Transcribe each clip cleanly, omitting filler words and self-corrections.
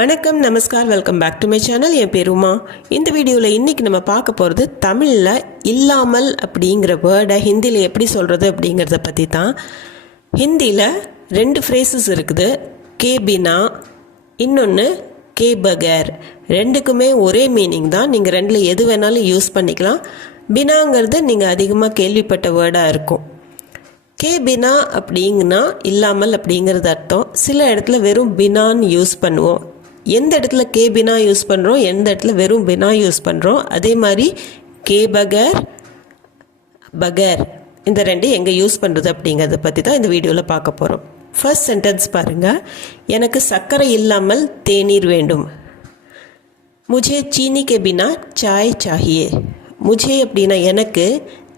வணக்கம், நமஸ்கார், welcome back to my channel. என் பேர் உமா. இந்த வீடியோவில் இன்றைக்கி நம்ம பார்க்க போகிறது தமிழில் இல்லாமல் அப்படிங்கிற வேர்டை ஹிந்தியில் எப்படி சொல்கிறது அப்படிங்கிறத பற்றி தான். ஹிந்தியில் 2 ஃப்ரேசஸ் இருக்குது, கே பினா, இன்னொன்று கே பகேர். ரெண்டுக்குமே ஒரே மீனிங் தான். நீங்கள் ரெண்டில் எது வேணாலும் யூஸ் பண்ணிக்கலாம். பினாங்கிறது நீங்கள் அதிகமாக கேள்விப்பட்ட வேர்டாக இருக்கும். கே பினா அப்படிங்கன்னா இல்லாமல் அப்படிங்கிறது அர்த்தம். சில இடத்துல வெறும் பினான்னு யூஸ் பண்ணுவோம். எந்த இடத்துல கே பினா யூஸ் பண்ணுறோம், எந்த இடத்துல வெறும் பினா யூஸ் பண்ணுறோம். அதே மாதிரி கே பகேர், பகேர், இந்த ரெண்டு எங்கே யூஸ் பண்ணுறது அப்படிங்கிறத பற்றி தான் இந்த வீடியோவில் பார்க்க போகிறோம். ஃபர்ஸ்ட் சென்டென்ஸ் பாருங்கள். எனக்கு சர்க்கரை இல்லாமல் தேநீர் வேண்டும். முझे चीनी के बिना चाय चाहिए. मुझे அப்படின்னா எனக்கு,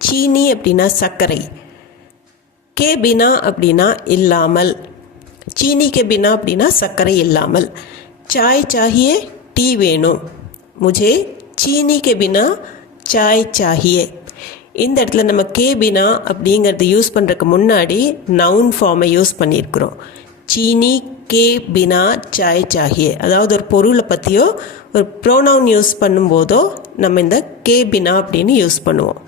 சீனி அப்படின்னா சர்க்கரை, கே பினா அப்படின்னா இல்லாமல், சீனி கே பினா அப்படின்னா சர்க்கரை இல்லாமல், चाय चाहिए டீ வேணும், मुझे चीनी के बिना चाय चाहिए. இந்த இடத்துல நம்ம கே பினா அப்படிங்கிறது யூஸ் பண்ணுறதுக்கு முன்னாடி நவுன் ஃபார்மை யூஸ் பண்ணியிருக்கிறோம். சீனி கே பினா சாய் சாஹியே, அதாவது ஒரு பொருளை பற்றியோ ஒரு ப்ரோனவுன் யூஸ் பண்ணும்போதோ நம்ம இந்த கே பினா அப்படின்னு யூஸ் பண்ணுவோம்.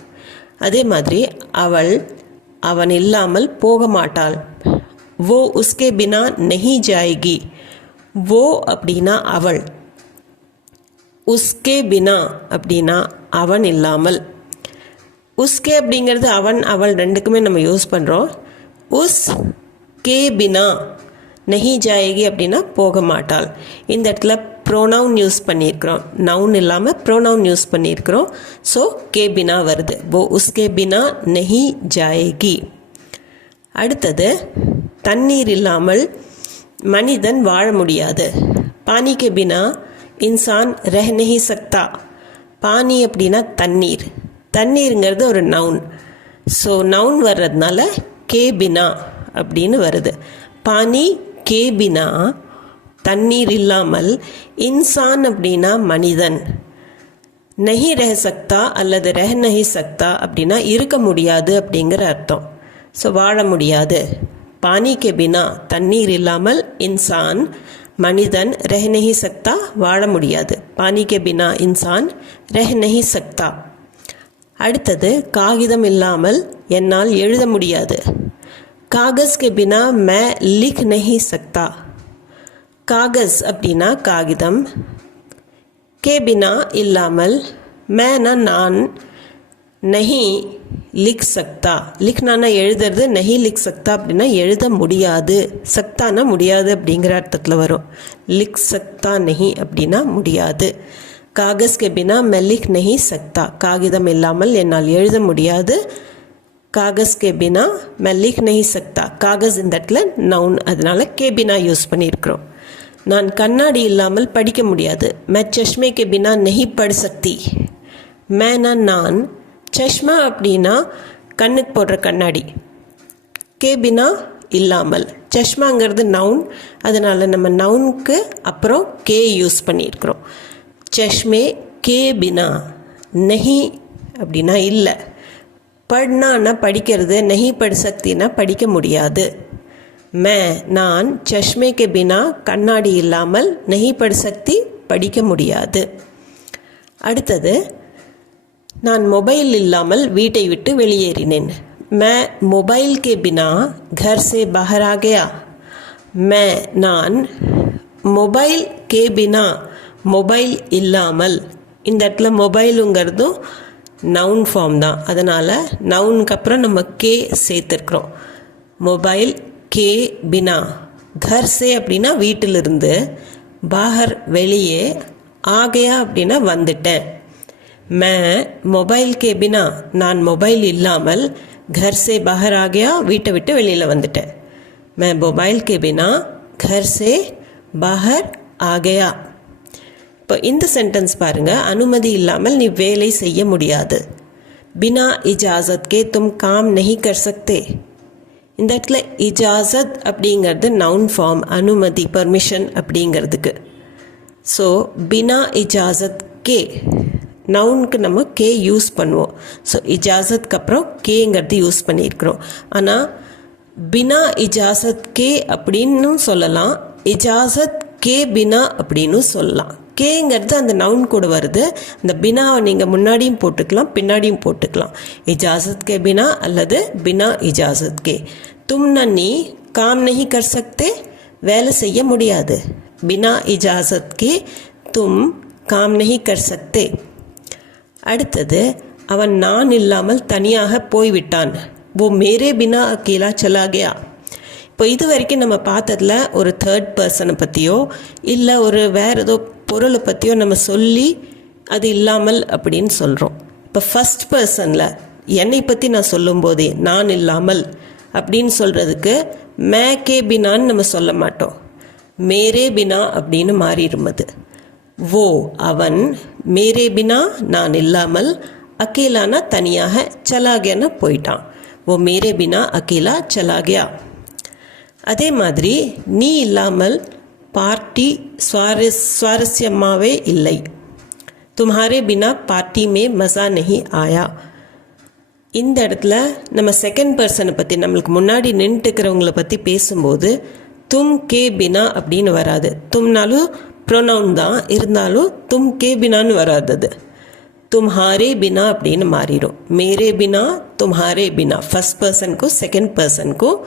அதே மாதிரி அவள், அவன் இல்லாமல் போக மாட்டாள். वो उसके बिना नहीं जाएगी. वो அப்படின்னா அவள், உஸ்கே பினா அப்படின்னா அவன் இல்லாமல். உஸ்கே அப்படிங்கிறது அவன் அவள் ரெண்டுக்குமே நம்ம யூஸ் பண்ணுறோம். உஸ் கே பினா நஹி ஜாயகி அப்படின்னா போக மாட்டாள். இந்த இடத்துல ப்ரோனவுன் யூஸ் பண்ணியிருக்கிறோம், நவுன் இல்லாமல் ப்ரோனவுன் யூஸ் பண்ணியிருக்கிறோம். ஸோ கே பினா வருது. वो उसके बिना नहीं जाएगी. அடுத்தது, தண்ணீர் இல்லாமல் மனிதன் வாழ முடியாது. பானி கே பினா இன்சான் ரஹ் நஹி சக்தா. பானி அப்படின்னா தண்ணீர், தண்ணீருங்கிறது ஒரு நவுன். ஸோ நவுன் வர்றதுனால கே பினா அப்படின்னு வருது. பானி கே பினா தண்ணீர் இல்லாமல், இன்சான் அப்படின்னா மனிதன், நஹி ரஹ சக்தா அல்லது ரஹ் நஹி சக்தா அப்படின்னா இருக்க முடியாது அப்படிங்கிற அர்த்தம். ஸோ வாழ முடியாது. பானி கே பினா தண்ணீர் இல்லாமல், இன்சான் மனிதன், ரஹ் நஹி சக்தா வாழ முடியாது. பானி கே பினா இன்சான் ரஹ் நஹி சக்தா. அடுத்தது, காகிதம் இல்லாமல் என்னால் எழுத முடியாது. காகஸ் கே பினா மே லிக் நஹி சக்தா. காகஸ் அப்படின்னா காகிதம், கே பினா இல்லாமல், மேனா நான், நஹி லிக் சக்தா, லிக்னானா எழுதுறது, நஹி லிக் சக்தா அப்படின்னா எழுத முடியாது, சக்தானா முடியாது அப்படிங்கிற அர்த்தத்தில் வரும். லிக் சக்தா நஹி அப்படின்னா முடியாது. காகஸ் கே பினா மே லிக் நஹி சக்தா, காகிதம் இல்லாமல் என்னால் எழுத முடியாது. காகஸ் கே பினா மே லிக் நஹி சக்தா. காகஸ் இந்த இடத்துல நவுன், அதனால கே பினா யூஸ் பண்ணியிருக்கிறோம். நான் கண்ணாடி இல்லாமல் படிக்க முடியாது. மே Chashme K Bina Nahi but சக்தி. மேனா நான், சஷ்மா அப்படின்னா கண்ணுக்கு போடுற கண்ணாடி, கே பினா இல்லாமல். சஷ்மாங்கிறது நவுன், அதனால் நம்ம நவுனுக்கு அப்புறம் கே யூஸ் பண்ணியிருக்கிறோம். சஷ்மே கே பினா, நஹி அப்படின்னா இல்லை, பட்னான்னா படிக்கிறது, நஹி பட் சக்தினா படிக்க முடியாது. மே நான், சஷ்மே கே பினா கண்ணாடி இல்லாமல், நஹி பட் சக்தி படிக்க முடியாது. அடுத்தது, நான் மொபைல் இல்லாமல் வீட்டை விட்டு வெளியேறினேன். மே மொபைல் கே பினா घर से बाहर आ गया. மே நான், மொபைல் கே பினா மொபைல் இல்லாமல். இந்த இடத்துல மொபைலுங்கிறதும் நவுன் ஃபார்ம் தான், அதனால் நவுனுக்கு அப்புறம் நம்ம கே சேர்த்துருக்குறோம். மொபைல் கே பினா, घर से அப்படின்னா வீட்டிலிருந்து, பாஹர் வெளியே, ஆகையா அப்படின்னா வந்துட்டேன். மே மொபைல் கே பினா நான் மொபைல் இல்லாமல், घर से बाहर आ गया வீட்டை விட்டு வெளியில் வந்துட்டேன். மே மொபைல் கே பினா घर से बाहर आ गया. இப்போ இந்த சென்டென்ஸ் பாருங்கள். அனுமதி இல்லாமல் நீ வேலை செய்ய முடியாது. பினா இஜாசத் கே தும் காம் நஹி கர் சக்தே. இந்த இடத்துல இஜாசத் அப்படிங்கிறது நவுன் ஃபார்ம், அனுமதி, பர்மிஷன் அப்படிங்கிறதுக்கு. ஸோ பினா இஜாசத் கே, நவுனுக்கு நம்ம கே யூஸ் பண்ணுவோம். ஸோ இஜாசத்துக்கு அப்புறம் கேங்கிறது யூஸ் பண்ணியிருக்கிறோம். ஆனால் பினா இஜாசத் கே அப்படின்னு சொல்லலாம், இஜாசத் கே பினா அப்படின்னு சொல்லலாம். கேங்கிறது அந்த நவுன் கூட வருது. அந்த பினாவை நீங்கள் முன்னாடியும் போட்டுக்கலாம், பின்னாடியும் போட்டுக்கலாம். இஜாசத் கே பினா அல்லது பினா இஜாசத் கே. தும் நன்னி காம் நஹி கர் சக்தே, வேலை செய்ய முடியாது. பினா இஜாசத் கே தும் காம் நஹி கர் சக்தே. அடுத்தது, அவன் நான் இல்லாமல் தனியாக போய்விட்டான். वो मेरे बिना अकेला चला गया. இப்போ இது வரைக்கும் நம்ம பார்த்ததில் ஒரு தேர்ட் பர்சனை பற்றியோ இல்லை ஒரு வேறு ஏதோ பொருளை பற்றியோ நம்ம சொல்லி அது இல்லாமல் அப்படின்னு சொல்கிறோம். இப்போ ஃபஸ்ட் பர்சனில் என்னை பற்றி நான் சொல்லும்போதே நான் இல்லாமல் அப்படின்னு சொல்கிறதுக்கு மே கே பினான்னு நம்ம சொல்ல மாட்டோம், மேரே பினா அப்படின்னு மாறிடும். அது ஓ அவன், மேரே பினா நான் இல்லாமல், அக்கேலானா தனியாக, சலாகியானா போயிட்டான். वो मेरे बिना अकेला चला गया. அதே மாதிரி நீ இல்லாமல் பார்ட்டி சுவாரஸ்யமாகவே இல்லை. तुम्हारे बिना पार्टी में मज़ा नहीं आया. இந்த இடத்துல நம்ம செகண்ட் பர்சனை பற்றி, நம்மளுக்கு முன்னாடி நின்றுக்கிறவங்கள பற்றி பேசும்போது தும் கே பினா அப்படின்னு வராது. தும்னாலும் ப்ரொனவுன் தான், இருந்தாலும் தும் கே பினான்னு வராது. तुम्हारे बिना அப்படின்னு மாறிடும். मेरे बिना तुम्हारे बिना, ஃபர்ஸ்ட் பர்சனுக்கும் செகண்ட் பர்சனுக்கும்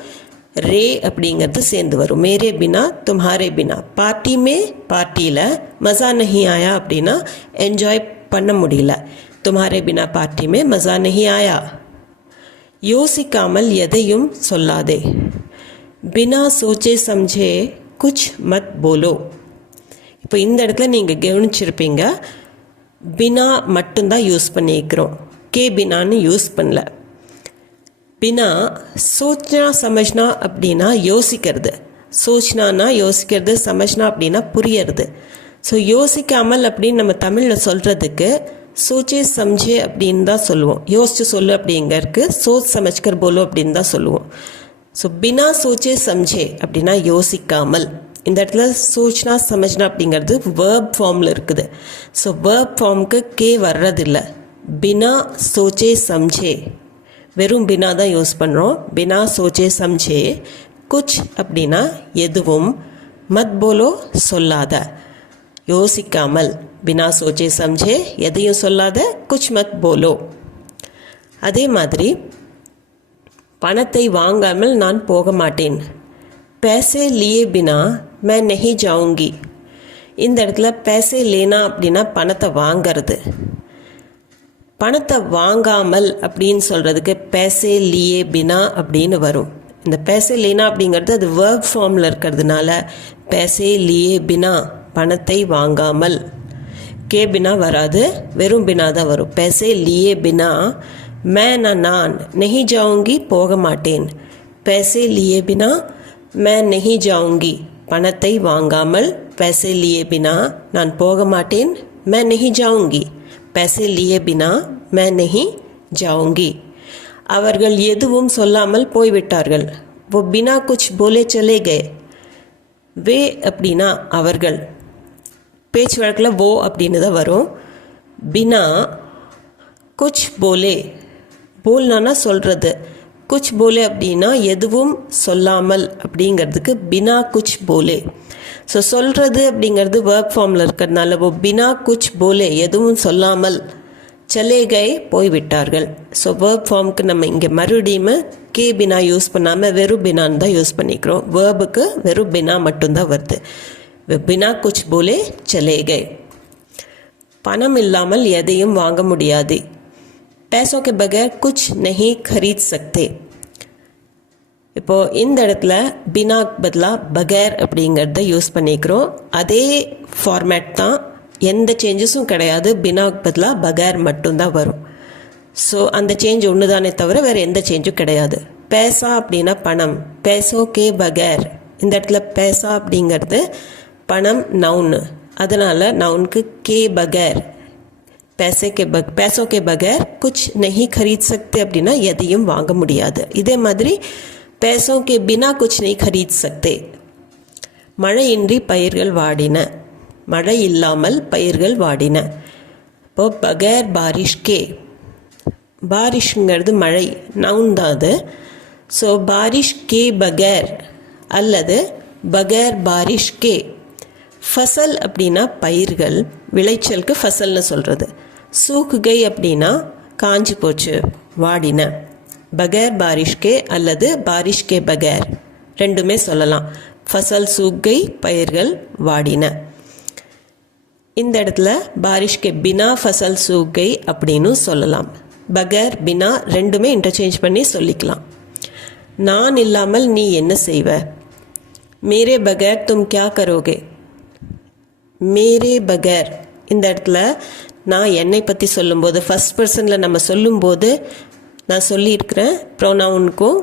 ரே அப்படிங்கிறது சேர்ந்து வரும். मेरे बिना तुम्हारे बिना. பார்ட்டி மே, பார்ட்டியில் மஸா நஹி ஆயா அப்படின்னா என்ஜாய் பண்ண முடியல. तुम्हारे बिना பார்ட்டி மே மஸா நஹி ஆயா. யோசிக்காமல் எதையும் சொல்லாதே. பினா சோச்சே சம்ஜே குச் மத் போலோ. இப்போ இந்த இடத்துல நீங்கள் கவனிச்சிருப்பீங்க, பினா மட்டும்தான் யூஸ் பண்ணிக்கிறோம், கே பினான்னு யூஸ் பண்ணல. பினா சோச்னா சமஜ்னா அப்படின்னா யோசிக்கிறது, சோச்னானா யோசிக்கிறது, சமஜ்னா அப்படின்னா புரியறது. ஸோ யோசிக்காமல் அப்படின்னு நம்ம தமிழில் சொல்கிறதுக்கு சோச்சே சம்ஜே அப்படின்னு தான் சொல்லுவோம். யோசிச்சு சொல்லு அப்படிங்கிறதுக்கு சோச் சமஜ்கர் போலோ அப்படின்னு தான் சொல்லுவோம். ஸோ பினா சோச்சே சம்ஜே அப்படின்னா யோசிக்காமல். இந்த இடத்துல சோச்னா சமஜ்னா அப்படிங்கிறது வேர்ப் ஃபார்மில் இருக்குது. ஸோ வேர்ப் ஃபார்முக்கு கே வர்றதில்லை. பினா சோச்சே சம்ஜே, வெறும் பினா தான் யூஸ் பண்ணுறோம். பினா சோச்சே சம்ஜே, குச் அப்படின்னா எதுவும், மத் போலோ சொல்லாத, யோசிக்காமல். பினா சோச்சே சம்ஜே எதையும் சொல்லாத, குச் மத் போலோ. அதே மாதிரி பணத்தை வாங்காமல் நான் போக மாட்டேன். पैसे लिए बिना मैं नहीं जाऊंगी. இந்த இடத்துல पैसे लेना அப்படின்னா பணத்தை வாங்கிறது. பணத்தை வாங்காமல் அப்படின்னு சொல்கிறதுக்கு पैसे लिए बिना அப்படின்னு வரும். இந்த पैसे लेना அப்படிங்கிறது அது verb ஃபார்மில் இருக்கிறதுனால पैसे लिए बिना, பணத்தை வாங்காமல். கே பினா வராது, வெறும் பினா தான் வரும். पैसे लिए बिना मैं நான் नहीं जाऊंगी, போக மாட்டேன். पैसे लिए बिना मैं नहीं जाऊंगी, பணத்தை வாங்காமல். पैसे लिए बिना நான் போக மாட்டேன். मैं नहीं जाऊंगी, पैसे लिए बिना मैं नहीं जाऊंगी. அவர்கள் எதுவும் சொல்லாமல் போய்விட்டார்கள். वो बिना कुछ बोले चले गए. வே அப்படின்னா அவர்கள், பேச்சு வழக்கில் वो அப்படின்னு தான் வரும். பினா குச் போலே, போல்னா சொல்கிறது, குச் போலே அப்படின்னா எதுவும் சொல்லாமல் அப்படிங்கிறதுக்கு பினா குச் போலே. ஸோ சொல்கிறது அப்படிங்கிறது வேர்ப் ஃபார்மில் இருக்கிறதுனால वो பினா குச் போலே எதுவும் சொல்லாமல், சலே கே போய்விட்டார்கள். ஸோ வேர்ப் ஃபார்முக்கு நம்ம இங்கே மறுபடியும் கே பினா யூஸ் பண்ணாமல் வெறும் பினான்னு தான் யூஸ் பண்ணிக்கிறோம். வேர்புக்கு வெறும் பினா மட்டும்தான் வருது. பினா குச் போலே சலே கே. பணம் இல்லாமல் எதையும் வாங்க முடியாது. पैसों के बगैर कुछ नहीं खरीद सकते. இப்போது இந்த இடத்துல பினாக்கு பதிலாக பகேர் அப்படிங்கிறத யூஸ் பண்ணிக்கிறோம். அதே ஃபார்மேட் தான், எந்த சேஞ்சஸும் கிடையாது. பினாக்கு பதிலாக பகேர் மட்டும்தான் வரும். ஸோ அந்த சேஞ்ச் ஒன்று தானே தவிர வேறு எந்த சேஞ்சும் கிடையாது. பேசா அப்படின்னா பணம், பேசோ கே பகேர். இந்த இடத்துல பேசா அப்படிங்கிறது பணம் நவுன்னு, அதனால் நவுனுக்கு கே பகேர், पैसों के बगैर कुछ नहीं खरीद सकते அப்படின்னா எதையும் வாங்க முடியாது. இதே மாதிரி पैसों के बिना कुछ नहीं खरीद सकते. மழையின்றி பயிர்கள் வாடின, மழை இல்லாமல் பயிர்கள் வாடின. இப்போ பகேர் பாரிஷ் கே, பாரிஷ்ங்கிறது மழை, நவுன் தான் அது. ஸோ பாரிஷ் கே பகேர் அல்லது பகேர் பாரிஷ் கே. ஃபசல் அப்படின்னா பயிர்கள், விளைச்சலுக்கு ஃபசல்னு சொல்கிறது. சூக் கை அப்படின்னா காஞ்சி போச்சு, வாடின. பகேர் பாரிஷ்கே அல்லது பாரிஷ்கே பகேர் ரெண்டுமே சொல்லலாம். ஃபசல் சூக் கை, பயிர்கள் வாடின. இந்த இடத்துல பாரிஷ்கே பினா ஃபசல் சூக் கை அப்படின்னு சொல்லலாம். பகேர் பினா ரெண்டுமே இன்டர்சேஞ்ச் பண்ணி சொல்லிக்கலாம். நான் இல்லாமல் நீ என்ன செய்வ? மேரே பகேர் தும் கியா கரோகே? மேரே பகேர் இந்த இடத்துல நான் என்னை பற்றி சொல்லும்போது ஃபஸ்ட் பர்சனில் நம்ம சொல்லும்போது நான் சொல்லியிருக்கிறேன் ப்ரோனவுனுக்கும்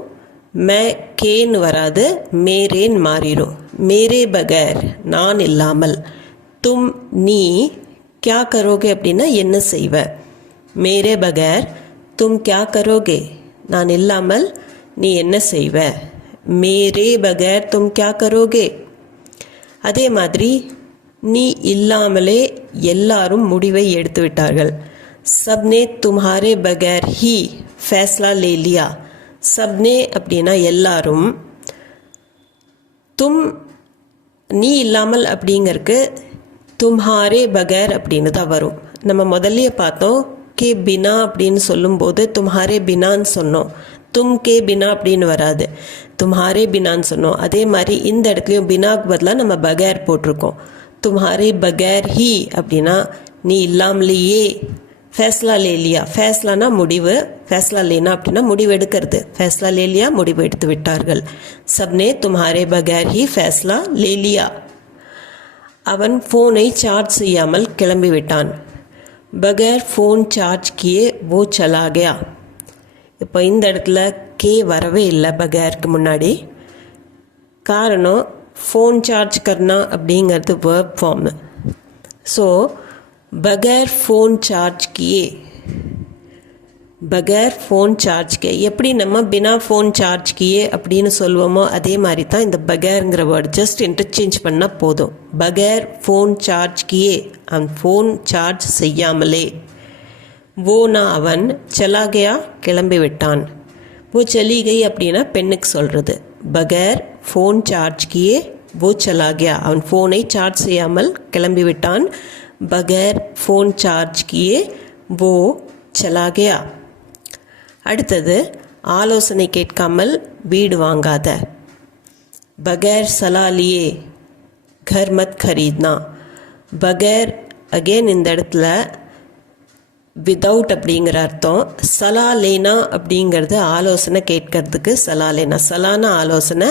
மே கேன்னு வராது, மேரேன்னு மாறிடும். மேரே பகேர் நான் இல்லாமல், தும் நீ, கியா கரோகே அப்படின்னா என்ன செய்வ. மேரே பகேர் தும் கியா கரோகே நான் இல்லாமல் நீ என்ன செய்வ. மேரே பகேர் தும் கியா கரோகே. அதே மாதிரி நீ இல்லாமலே எல்லாரும் முடிவை எடுத்து விட்டார்கள். சப்னே தும்ஹாரே பகேர் ஹி ஃபேஸ்லா லே லியா. சப்னே அப்படின்னா எல்லாரும், தும் நீ இல்லாமல் அப்படிங்கிறதுக்கு தும்ஹாரே பகேர் அப்படின்னு தான் வரும். நம்ம முதல்லையே பார்த்தோம் கே பினா அப்படின்னு சொல்லும்போது தும்ஹாரே பினான்னு சொன்னோம். தும் கே பினா அப்படின்னு வராது, தும்ஹாரே பினான்னு சொன்னோம். அதே மாதிரி இந்த இடத்துலையும் பினாக்கு பதிலாக நம்ம பகேர் போட்டிருக்கோம். தும்ஹாரே பகேர் ஹி அப்படின்னா நீ இல்லாமலேயே. ஃபேஸ்லா லே லியா, ஃபேஸ்லானா முடிவு, ஃபேஸ்லா லேனா அப்படின்னா முடிவு எடுக்கிறது. ஃபேஸ்லா லே லியா முடிவு எடுத்து விட்டார்கள். சப்னே தும்ஹாரே பகேர் ஹி ஃபேஸ்லா லே லியா. அவன் ஃபோனை சார்ஜ் செய்யாமல் கிளம்பி விட்டான். பகேர் ஃபோன் சார்ஜ் கியே வோ சலா கயா. இப்போ இந்த இடத்துல கே வரவே இல்லை பகேருக்கு முன்னாடி. காரணம் फ़ोन चार्ज करना அப்படிங்கிறது verb form. ஸோ பகேர் ஃபோன் சார்ஜ் கியே, பகேர் ஃபோன் சார்ஜ் கியே. எப்படி நம்ம பினா ஃபோன் சார்ஜ் கியே அப்படின்னு சொல்லுவோமோ அதே மாதிரி தான் இந்த பகேருங்கிற வேர்டு ஜஸ்ட் இன்டர்சேஞ்ச் பண்ணால் போதும். பகேர் ஃபோன் சார்ஜ் கியே, அவன் ஃபோன் சார்ஜ் செய்யாமலே. வோனா அவன், சலாகையா கிளம்பி விட்டான். वो चली गई அப்படின்னா பெண்ணுக்கு சொல்கிறது. பகேர் ஃபோன் சார்ஜ் கியே वो चला गया. அவன் ஃபோனை சார்ஜ் செய்யாமல் கிளம்பி விட்டான். பகேர் ஃபோன் சார்ஜ் கியே वो चला गया. அடுத்தது ஆலோசனை கேட்காமல் வீடு வாங்காத. பகேர் சலா லியே घर मत खरीदना. பகேர் அகெயின் இந்த இடத்துல விதவுட் அப்படிங்கிற அர்த்தம். சலா லேனா அப்படிங்கிறது ஆலோசனை கேட்கறதுக்கு சலா லேனா. சலானா ஆலோசனை,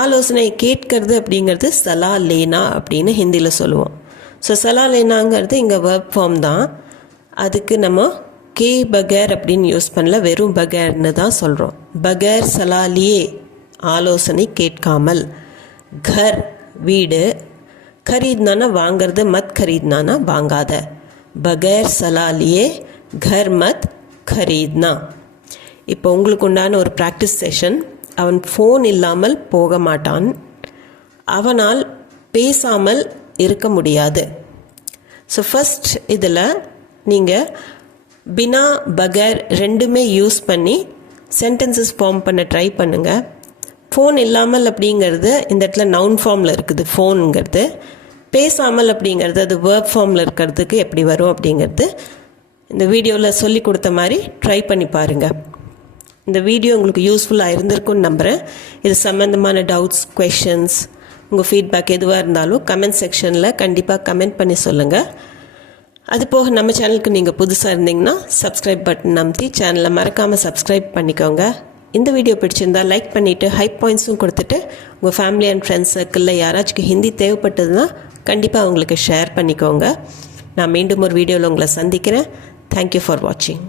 ஆலோசனை கேட்கறது அப்படிங்கிறது சலா லேனா அப்படின்னு ஹிந்தியில் சொல்லுவோம். ஸோ சலா லேனாங்கிறது இங்கே வெர்ப் ஃபார்ம் தான். அதுக்கு நம்ம கே பகேர் அப்படின்னு யூஸ் பண்ணல, வெறும் பகேர்னு தான் சொல்கிறோம். பகேர் சலா லியே ஆலோசனை கேட்காமல். கர் வீடு, खरीदना வாங்கிறது, மத் खरीदना வாங்காத. பகேர் சலா லியே கர் மத் खरीदना. இப்போ உங்களுக்கு உண்டான ஒரு ப்ராக்டிஸ் செஷன். அவன் ஃபோன் இல்லாமல் போக மாட்டான். அவனால் பேசாமல் இருக்க முடியாது. ஸோ ஃபஸ்ட் இதில் நீங்கள் பினா பகேர் ரெண்டுமே யூஸ் பண்ணி சென்டென்சஸ் ஃபார்ம் பண்ண ட்ரை பண்ணுங்கள். ஃபோன் இல்லாமல் அப்படிங்கிறது இந்த இடத்துல நவுன் ஃபார்மில் இருக்குது ஃபோனுங்கிறது. பேசாமல் அப்படிங்கிறது அது வேர்ப் ஃபார்மில் இருக்கிறதுக்கு எப்படி வரும் அப்படிங்கிறது இந்த வீடியோவில் சொல்லி கொடுத்த மாதிரி ட்ரை பண்ணி பாருங்கள். இந்த வீடியோ உங்களுக்கு யூஸ்ஃபுல்லாக இருந்திருக்குன்னு நம்புகிறேன். இது சம்மந்தமான டவுட்ஸ், கொஷின்ஸ், உங்கள் ஃபீட்பேக் எதுவாக இருந்தாலும் கமெண்ட் செக்ஷனில் கண்டிப்பாக கமெண்ட் பண்ணி சொல்லுங்கள். அது போக நம்ம சேனலுக்கு நீங்கள் புதுசாக இருந்தீங்கன்னா சப்ஸ்கிரைப் பட்டன் அமுத்தி சேனலை மறக்காமல் சப்ஸ்கிரைப் பண்ணிக்கோங்க. இந்த வீடியோ பிடிச்சிருந்தால் லைக் பண்ணிவிட்டு ஹைப் பாயிண்ட்ஸும் கொடுத்துட்டு உங்கள் ஃபேமிலி அண்ட் ஃப்ரெண்ட்ஸ் சர்க்கிளில் யாராச்சும் ஹிந்தி தேவைப்பட்டதுன்னா கண்டிப்பாக அவங்களுக்கு ஷேர் பண்ணிக்கோங்க. நான் மீண்டும் ஒரு வீடியோவில் உங்களை சந்திக்கிறேன். தேங்க்யூ ஃபார் வாட்சிங்.